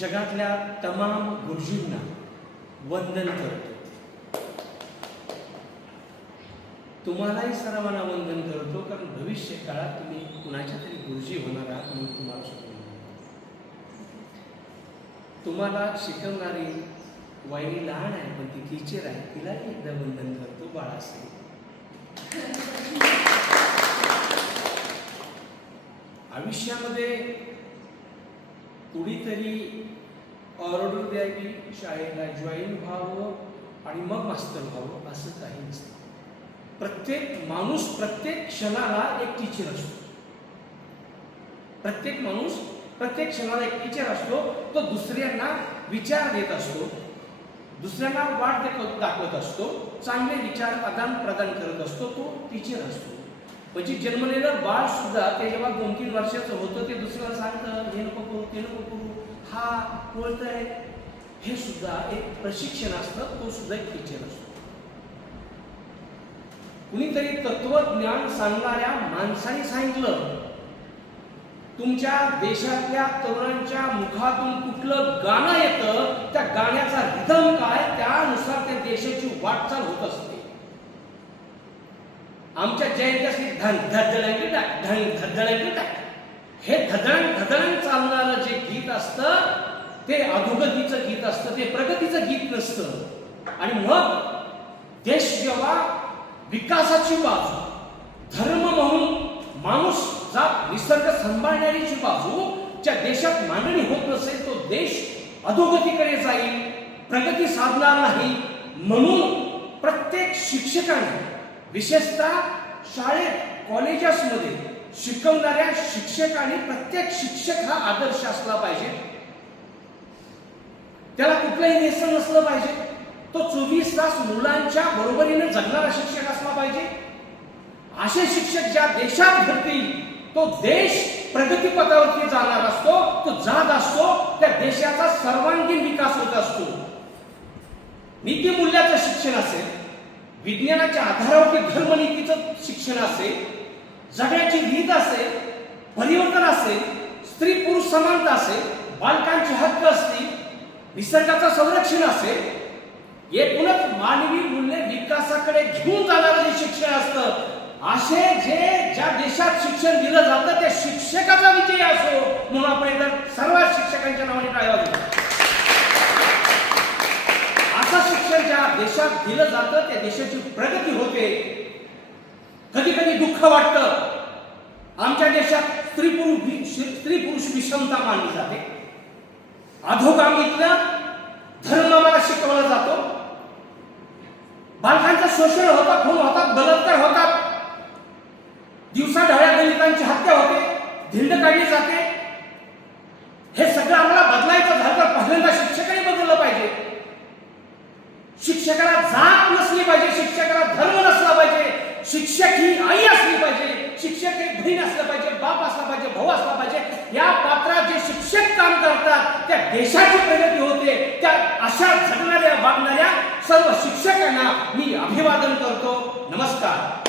जगातल्या तमाम गुरुजींना वंदन करतो. तुम्हालाही सर्वांना वंदन करतो कारण भविष्य काळात तुम्ही कुणाच्या तरी गुरुजी होणार आहात म्हणून तुम्हाला सुद्धा तुम्हाला शिकवणारी वाईनी लहान आहे पण ती टीचर आहे तिलाही एकदा वंदन करतो बाळासाहेब. आयुष्यामध्ये कुणीतरी ऑर्डर द्यावी शाळेला जॉईन व्हावं आणि मग मास्तर व्हावं असं काही नसतं. प्रत्येक माणूस प्रत्येक क्षणाला एक टीचर असतो. प्रत्येक माणूस प्रत्येक क्षणाला एक टीचर असतो. तो दुसऱ्यांना विचार देत असतो. दुसऱ्यांना वाट दाखवत असतो. चांगले विचार आदान प्रदान करत असतो. तो टीचर असतो. म्हणजे जन्मलेलं बाळ सुद्धा ते जेव्हा दोन तीन वर्षाचं होतं ते दुसऱ्याला सांगतं हे नको करू ते नको करू. हा बोलतंय हे सुद्धा एक प्रशिक्षण असतं तो सुद्धा एक टीचर असतो. कुणीतरी तत्वज्ञान सांगणाऱ्या माणसाने सांगितलं तुमच्या देशातल्या तरुणांच्या मुखातून कुठलं गाणं येतं त्या गाण्याचा रिदम काय त्यानुसार त्या देशाची वाटचाल होत असते. आमच्या जयंत्याशी धन धडधडांकी टाक धन धडधडांकी टाक हे धडण धडण चालणारं जे गीत असतं ते अधोगतीचं गीत असतं ते प्रगतीचं गीत नसतं. आणि मग देश जेव्हा विकासाची बाजू धर्म म्हणून माणूस जात निसर्ग सांभाळण्याची बाजू ज्या देशात मांडणी होत नसेल तो देश अधोगतीकडे जाईल प्रगती साधणार नाही. म्हणून प्रत्येक शिक्षकाने विशेषतः शाळेत कॉलेजेसमध्ये शिकवणाऱ्या शिक्षक आणि प्रत्येक शिक्षक हा आदर्श असला पाहिजे. त्याला कुठलंही व्यसन नसलं पाहिजे. तो चोवीस तास मुलांच्या बरोबरीने जगणारा शिक्षक असला पाहिजे. असे शिक्षक ज्या देशात घडतील तो देश प्रगतीपथावरती जाणार असतो तो जात असतो त्या देशाचा सर्वांगीण विकास होत असतो. नीतिमूल्याचं शिक्षण असेल विज्ञानाच्या आधारावरती धर्मनीतीचं शिक्षण असेल जगण्याची रीत असेल परिवर्तन असेल स्त्री पुरुष समानता असेल बालकांचे हक्क असतील निसर्गाचं संरक्षण असेल एकूणच मानवी मूल्य विकासाकडे घेऊन जाणारं जे शिक्षण असतं असे जे ज्या देशात शिक्षण दिलं जातं त्या शिक्षकाचा विजय असो म्हणून आपण एकदा सर्व शिक्षकांच्या नावाने टाळ्या वाजवू. असं शिक्षण ज्या देशात दिलं जातं त्या देशाची प्रगती होते. कधी कधी दुःख वाटतं. आमच्या देशात स्त्री पुरुष स्त्री पुरुष विषमता मानली जाते. अधोगामीतला धर्म आम्हाला शिकवला जातो. बालकांचं शोषण होतात खून होतात बलात्कार होतात. दिवसा ढाळ्या दलितांची हत्या होते. धिंड काढली जाते हे सगळं आम्हाला बदलायचं झालं तर पहिल्यांदा शिक्षकाने बदललं पाहिजे शिक्षकाला जात नसली पाहिजे शिक्षकाला धर्म नसला पाहिजे शिक्षक ही आई असली पाहिजे शिक्षक एक बहीण असलं पाहिजे बाप असला पाहिजे भाऊ असला पाहिजे या पात्रात जे शिक्षक काम करतात त्या देशाची प्रगती होते त्या अशा जगणाऱ्या वागणाऱ्या सर्व शिक्षकांना मी अभिवादन करतो. नमस्कार.